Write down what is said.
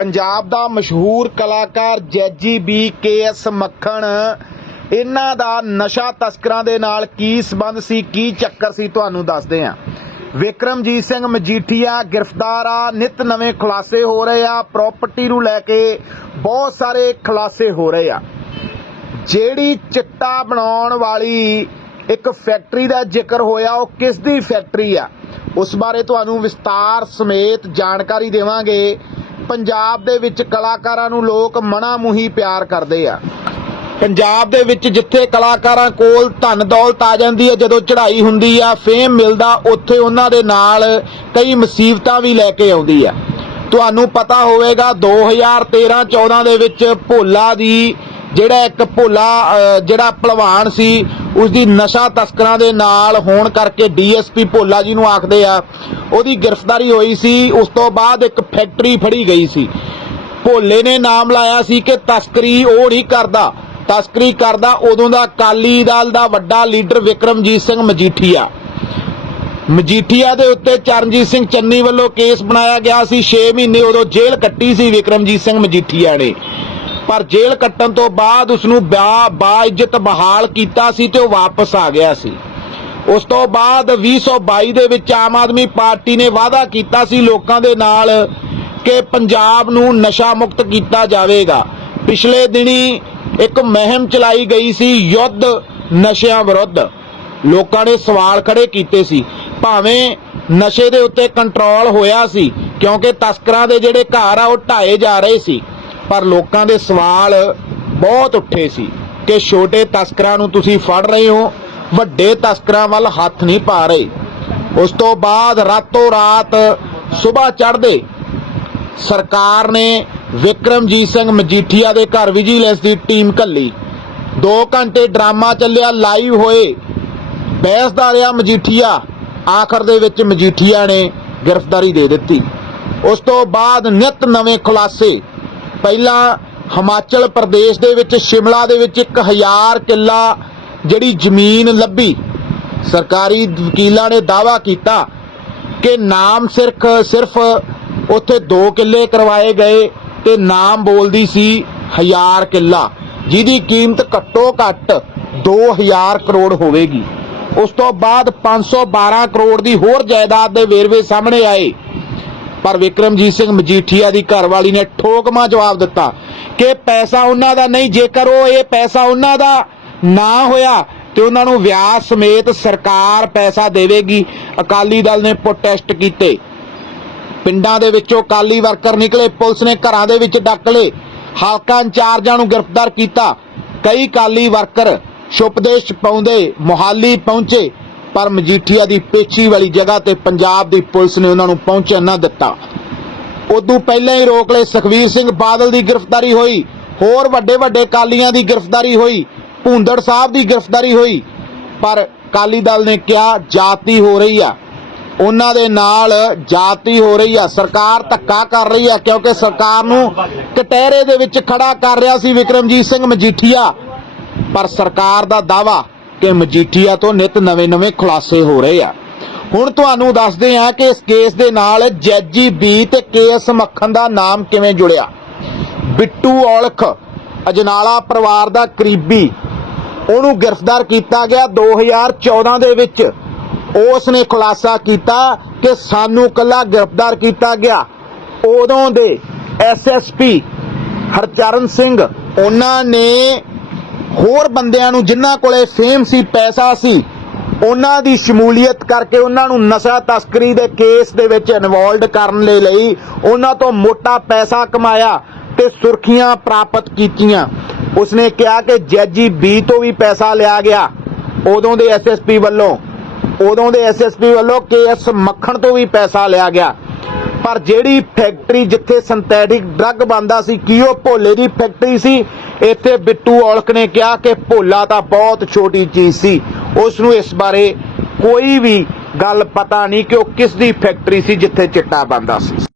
ਪੰਜਾਬ ਦਾ ਮਸ਼ਹੂਰ ਕਲਾਕਾਰ Jazzy B K S Makhan, ਇਹਨਾਂ ਦਾ ਨਸ਼ਾ ਤਸਕਰਾਂ ਦੇ ਨਾਲ ਕੀ ਸਬੰਧ ਸੀ, ਕੀ ਚੱਕਰ ਸੀ, ਤੁਹਾਨੂੰ ਦੱਸਦੇ ਹਾਂ। ਵਿਕਰਮਜੀਤ ਸਿੰਘ ਮਜੀਠੀਆ ਗ੍ਰਿਫਤਾਰ ਆ, ਨਿਤ ਨਵੇਂ ਖੁਲਾਸੇ ਹੋ ਰਹੇ ਆ, ਪ੍ਰਾਪਰਟੀ ਨੂੰ ਲੈ ਕੇ ਬਹੁਤ ਸਾਰੇ ਖੁਲਾਸੇ ਹੋ ਰਹੇ ਆ। ਜਿਹੜੀ ਚਿੱਟਾ ਬਣਾਉਣ ਵਾਲੀ ਇੱਕ ਫੈਕਟਰੀ ਦਾ ਜ਼ਿਕਰ ਹੋਇਆ, ਉਹ ਕਿਸ ਦੀ ਫੈਕਟਰੀ ਆ? ਉਸ ਬਾਰੇ ਤੁਹਾਨੂੰ ਵਿਸਤਾਰ ਸਮੇਤ ਜਾਣਕਾਰੀ ਦੇਵਾਂਗੇ। ਪੰਜਾਬ ਦੇ ਵਿੱਚ ਕਲਾਕਾਰਾਂ ਨੂੰ ਲੋਕ ਮਨਾ ਮੁਹੀ ਪਿਆਰ ਕਰਦੇ ਆ। ਪੰਜਾਬ ਦੇ ਵਿੱਚ ਜਿੱਥੇ ਕਲਾਕਾਰਾਂ ਕੋਲ ਧਨ ਦੌਲਤ ਆ ਜਾਂਦੀ ਹੈ, ਜਦੋਂ ਚੜ੍ਹਾਈ ਹੁੰਦੀ ਆ, ਫੇਮ ਮਿਲਦਾ, ਉੱਥੇ ਉਹਨਾਂ ਦੇ ਨਾਲ ਕਈ ਮੁਸੀਬਤਾਂ ਵੀ ਲੈ ਕੇ ਆਉਂਦੀ ਆ। ਤੁਹਾਨੂੰ ਪਤਾ ਹੋਵੇਗਾ 2013-14 ਦੇ ਵਿੱਚ ਭੋਲਾ ਦੀ ਜਿਹੜਾ ਇੱਕ ਭੋਲਾ ਜਿਹੜਾ ਪਹਿਲਵਾਨ ਸੀ ਉਸ ਦੀ ਨਸ਼ਾ ਤਸਕਰਾਂ ਦੇ ਨਾਲ ਹੋਣ ਕਰਕੇ ਡੀਐਸਪੀ ਭੋਲਾ ਜੀ ਨੂੰ ਆਖਦੇ ਆ, ਉਹਦੀ ਗ੍ਰਿਫਤਾਰੀ ਹੋਈ ਸੀ, ਉਸ ਤੋਂ ਬਾਅਦ ਇੱਕ ਫੈਕਟਰੀ ਫੜੀ ਗਈ ਸੀ। ਭੋਲੇ ਨੇ ਨਾਮ ਲਾਇਆ ਸੀ ਕਿ ਤਸਕਰੀ ਉਹ ਨਹੀਂ ਕਰਦਾ। ਤਸਕਰੀ ਕਰਦਾ ਉਦੋਂ ਦਾ ਅਕਾਲੀ ਦਲ ਦਾ ਵੱਡਾ ਲੀਡਰ ਵਿਕਰਮਜੀਤ ਸਿੰਘ ਮਜੀਠੀਆ। ਮਜੀਠੀਆ ਦੇ ਉੱਤੇ ਚਰਨਜੀਤ ਸਿੰਘ ਚੰਨੀ ਵੱਲੋਂ ਕੇਸ ਬਣਾਇਆ ਗਿਆ ਸੀ। 6 ਮਹੀਨੇ ਉਦੋਂ ਜੇਲ੍ਹ ਕੱਟੀ ਸੀ ਵਿਕਰਮਜੀਤ ਸਿੰਘ ਮਜੀਠੀਆ ਨੇ। ਪਰ ਜੇਲ੍ਹ ਕੱਟਣ ਤੋਂ ਬਾਅਦ ਉਸ ਨੂੰ ਬਾ, ਬਾਇਜ਼ਤ ਬਹਾਲ ਕੀਤਾ ਸੀ ਤੇ ਉਹ ਵਾਪਸ ਆ ਗਿਆ ਸੀ। ਉਸ ਤੋਂ ਬਾਅਦ 2022 ਦੇ ਵਿੱਚ ਆਮ ਆਦਮੀ ਪਾਰਟੀ ਨੇ ਵਾਅਦਾ ਕੀਤਾ ਸੀ ਲੋਕਾਂ ਦੇ ਨਾਲ ਕਿ ਪੰਜਾਬ ਨੂੰ ਨਸ਼ਾ ਮੁਕਤ ਕੀਤਾ ਜਾਵੇਗਾ। ਪਿਛਲੇ ਦਿਨੀ ਇੱਕ ਮਹਿੰਮ ਚਲਾਈ ਗਈ ਸੀ ਯੁੱਧ ਨਸ਼ਿਆਂ ਵਿਰੁੱਧ। ਲੋਕਾਂ ਨੇ ਸਵਾਲ ਖੜੇ ਕੀਤੇ ਸੀ, ਭਾਵੇਂ ਨਸ਼ੇ ਦੇ ਉੱਤੇ ਕੰਟਰੋਲ ਹੋਇਆ ਸੀ, ਕਿਉਂਕਿ ਤਸਕਰਾਂ ਦੇ ਜਿਹੜੇ ਘਰ ਆ ਉਹ ਢਾਏ ਜਾ ਰਹੇ ਸੀ। ਪਰ ਲੋਕਾਂ ਦੇ ਸਵਾਲ ਬਹੁਤ ਉੱਠੇ ਸੀ ਕਿ ਛੋਟੇ ਤਸਕਰਾਂ ਨੂੰ ਤੁਸੀਂ ਫੜ ਰਹੇ ਹੋ, ਵੱਡੇ ਤਸਕਰਾਂ ਵੱਲ ਹੱਥ ਨਹੀਂ ਪਾ ਰਹੇ। ਉਸ ਤੋਂ ਬਾਅਦ ਰਾਤੋਂ ਰਾਤ ਸਵੇਰ ਚੜ੍ਹਦੇ ਸਰਕਾਰ ਨੇ ਵਿਕਰਮਜੀਤ ਸਿੰਘ ਮਜੀਠੀਆ ਦੇ ਘਰ ਵਿਜੀਲੈਂਸ ਦੀ ਟੀਮ ਘੱਲੀ। 2 ਘੰਟੇ ਡਰਾਮਾ ਚੱਲਿਆ, ਲਾਈਵ ਹੋਏ। ਬਹਿਸ ਦਾ ਰਿਹਾ ਮਜੀਠੀਆ। ਆਖਰ ਦੇ ਵਿੱਚ ਮਜੀਠੀਆ ਨੇ ਗ੍ਰਿਫਤਾਰੀ ਦੇ ਦਿੱਤੀ। ਉਸ ਤੋਂ ਬਾਅਦ ਨਿਤ ਨਵੇਂ ਖੁਲਾਸੇ ਪਹਿਲਾਂ ਹਿਮਾਚਲ ਪ੍ਰਦੇਸ਼ ਦੇ ਵਿੱਚ, ਸ਼ਿਮਲਾ ਦੇ ਵਿੱਚ 1000 ਕਿੱਲਾ ਜਿਹੜੀ ਜ਼ਮੀਨ ਲੱਭੀ। ਸਰਕਾਰੀ ਵਕੀਲਾਂ ਨੇ ਦਾਵਾ ਕੀਤਾ ਕਿ ਨਾਮ ਸਿਰਫ ਸਿਰਫ ਉੱਥੇ 2 ਕਿੱਲੇ ਕਰਵਾਏ ਗਏ ਤੇ ਨਾਮ ਬੋਲਦੀ ਸੀ 1000 ਕਿੱਲਾ। ਜਿਹਦੀ ਕੀਮਤ ਘੱਟੋ ਘੱਟ 2000 ਕਰੋੜ ਹੋਵੇਗੀ। ਉਸ ਤੋਂ ਬਾਅਦ 512 ਕਰੋੜ ਦੀ ਹੋਰ ਜਾਇਦਾਦ ਦੇ ਵੇਰਵੇ ਸਾਹਮਣੇ ਆਏ। ਪਰ ਵਿਕਰਮਜੀਤ ਸਿੰਘ ਮਜੀਠੀਆ ਦੀ ਘਰਵਾਲੀ ਨੇ ਠੋਕਮਾ ਜਵਾਬ ਦਿੱਤਾ ਕਿ ਪੈਸਾ ਉਹਨਾਂ ਦਾ ਨਹੀਂ, ਜੇਕਰ ਉਹ ਇਹ ਪੈਸਾ ਉਹਨਾਂ ਦਾ ਨਾ ਹੋਇਆ ਤੇ ਉਹਨਾਂ ਨੂੰ ਵਿਆਹ ਸਮੇਤ ਸਰਕਾਰ ਪੈਸਾ ਦੇਵੇਗੀ। ਅਕਾਲੀ ਦਲ ਨੇ ਪ੍ਰੋਟੈਸਟ ਕੀਤੇ। ਪਿੰਡਾਂ ਦੇ ਵਿੱਚੋਂ ਅਕਾਲੀ ਵਰਕਰ ਨਿਕਲੇ, ਪੁਲਿਸ ਨੇ ਘਰਾਂ ਦੇ ਵਿੱਚ ਡੱਕ ਲਏ। ਹਲਕਾ ਇੰਚਾਰਜਾਂ ਨੂੰ ਗ੍ਰਿਫਤਾਰ ਕੀਤਾ। ਕਈ ਅਕਾਲੀ ਵਰਕਰ ਸ਼ੁਪਦੇਸ਼ ਪਾਉਂਦੇ, ਮੁਹਾਲੀ ਪਹੁੰਚੇ। ਪਰ ਮਜੀਠੀਆ ਦੀ ਪੇਚੀ ਵਾਲੀ ਜਗ੍ਹਾ ਤੇ ਪੰਜਾਬ ਦੀ ਪੁਲਿਸ ਨੇ ਉਹਨਾਂ ਨੂੰ ਪਹੁੰਚਣ ਨਾ ਦਿੱਤਾ। ਉਦੋਂ ਪਹਿਲਾਂ ਹੀ ਰੋਕ ਲਏ ਸੁਖਵੀਰ ਸਿੰਘ ਬਾਦਲ ਦੀ ਗ੍ਰਿਫਤਾਰੀ ਹੋਈ, ਹੋਰ ਵੱਡੇ ਵੱਡੇ ਕਾਲੀਆਂ ਦੀ ਗ੍ਰਿਫਤਾਰੀ ਹੋਈ, ਭੁੰਦੜ ਸਾਹਿਬ ਦੀ ਗ੍ਰਿਫਤਾਰੀ ਹੋਈ, ਪਰ ਕਾਲੀ ਦਲ ਨੇ ਕਿਹਾ, ਜਾਤੀ ਹੋ ਰਹੀ ਆ। ਉਹਨਾਂ ਦੇ ਨਾਲ ਜਾਤੀ ਹੋ ਰਹੀ ਆ। ਸਰਕਾਰ ਧੱਕਾ ਕਰ ਰਹੀ ਆ, ਕਿਉਂਕਿ ਸਰਕਾਰ ਨੂੰ ਕਟਹਿਰੇ ਦੇ ਵਿੱਚ ਖੜਾ ਕਰ ਰਿਹਾ ਸੀ ਵਿਕਰਮਜੀਤ ਸਿੰਘ ਮਜੀਠੀਆ। ਪਰ ਸਰਕਾਰ ਦਾ ਦਾਵਾ ਕਿ ਮਜੀਠੀਆ ਤੋਂ ਨਿਤ ਨਵੇਂ-ਨਵੇਂ ਖੁਲਾਸੇ ਹੋ ਰਹੇ ਆ। ਹੁਣ ਤੁਹਾਨੂੰ ਦੱਸਦੇ ਹਾਂ ਕਿ ਇਸ ਕੇਸ ਦੇ ਨਾਲ ਜੈਜੀ ਬੀ ਤੇ ਕੇਐਸ ਮੱਖਣ ਦਾ ਨਾਮ ਕਿਵੇਂ ਜੁੜਿਆ? ਬਿੱਟੂ ਔਲਖ, ਅਜਨਾਲਾ ਪਰਿਵਾਰ ਦਾ ਕਰੀਬੀ, ਉਹਨੂੰ ਗ੍ਰਿਫਤਾਰ ਕੀਤਾ ਗਿਆ 2014 ਦੇ ਵਿੱਚ। ਉਸ ਨੇ ਖੁਲਾਸਾ ਕੀਤਾ ਕਿ ਸਾਨੂੰ ਕੱਲਾ ਗ੍ਰਿਫਤਾਰ ਕੀਤਾ ਗਿਆ। ਉਦੋਂ ਦੇ ਐਸਐਸਪੀ ਹਰਚਰਨ ਸਿੰਘ, ਉਹਨਾਂ ਨੇ ਹੋਰ ਬੰਦਿਆਂ ਨੂੰ ਜਿਨ੍ਹਾਂ ਕੋਲੇ ਫੇਮ ਸੀ, ਪੈਸਾ ਸੀ, ਉਹਨਾਂ ਦੀ ਸ਼ਮੂਲੀਅਤ ਕਰਕੇ ਉਹਨਾਂ ਨੂੰ ਨਸ਼ਾ ਤਸਕਰੀ ਦੇ ਕੇਸ ਦੇ ਵਿੱਚ ਇਨਵੋਲਡ ਕਰਨ ਦੇ ਲਈ ਉਹਨਾਂ ਤੋਂ ਮੋਟਾ ਪੈਸਾ ਕਮਾਇਆ ਤੇ ਸੁਰਖੀਆਂ ਪ੍ਰਾਪਤ ਕੀਤੀਆਂ। ਉਸਨੇ ਕਿਹਾ ਕਿ ਜੈਜੀ ਬੀ ਤੋਂ ਵੀ ਪੈਸਾ ਲਿਆ ਗਿਆ। ਉਦੋਂ ਦੇ ਐਸਐਸਪੀ ਵੱਲੋਂ, ਉਦੋਂ ਦੇ ਐਸਐਸਪੀ ਵੱਲੋਂ ਕੇਐਸ ਮੱਖਣ ਤੋਂ ਵੀ ਪੈਸਾ ਲਿਆ ਗਿਆ। ਪਰ ਜਿਹੜੀ ਫੈਕਟਰੀ ਜਿੱਥੇ ਸਿੰਥੈਟਿਕ ਡਰੱਗ ਬੰਦਾ ਸੀ, ਕੀ ਉਹ ਭੋਲੇ ਦੀ ਫੈਕਟਰੀ ਸੀ? ਇੱਥੇ ਬਿੱਟੂ ਔਲਖ ਨੇ ਕਿਹਾ ਕਿ ਭੋਲਾ ਤਾਂ ਬਹੁਤ ਛੋਟੀ ਚੀਜ਼ ਸੀ। ਉਸ ਨੂੰ ਇਸ ਬਾਰੇ ਕੋਈ ਵੀ ਗੱਲ ਪਤਾ ਨਹੀਂ ਕਿ ਉਹ ਕਿਸ ਦੀ ਫੈਕਟਰੀ ਸੀ ਜਿੱਥੇ ਚਿੱਟਾ ਬੰਦਾ ਸੀ।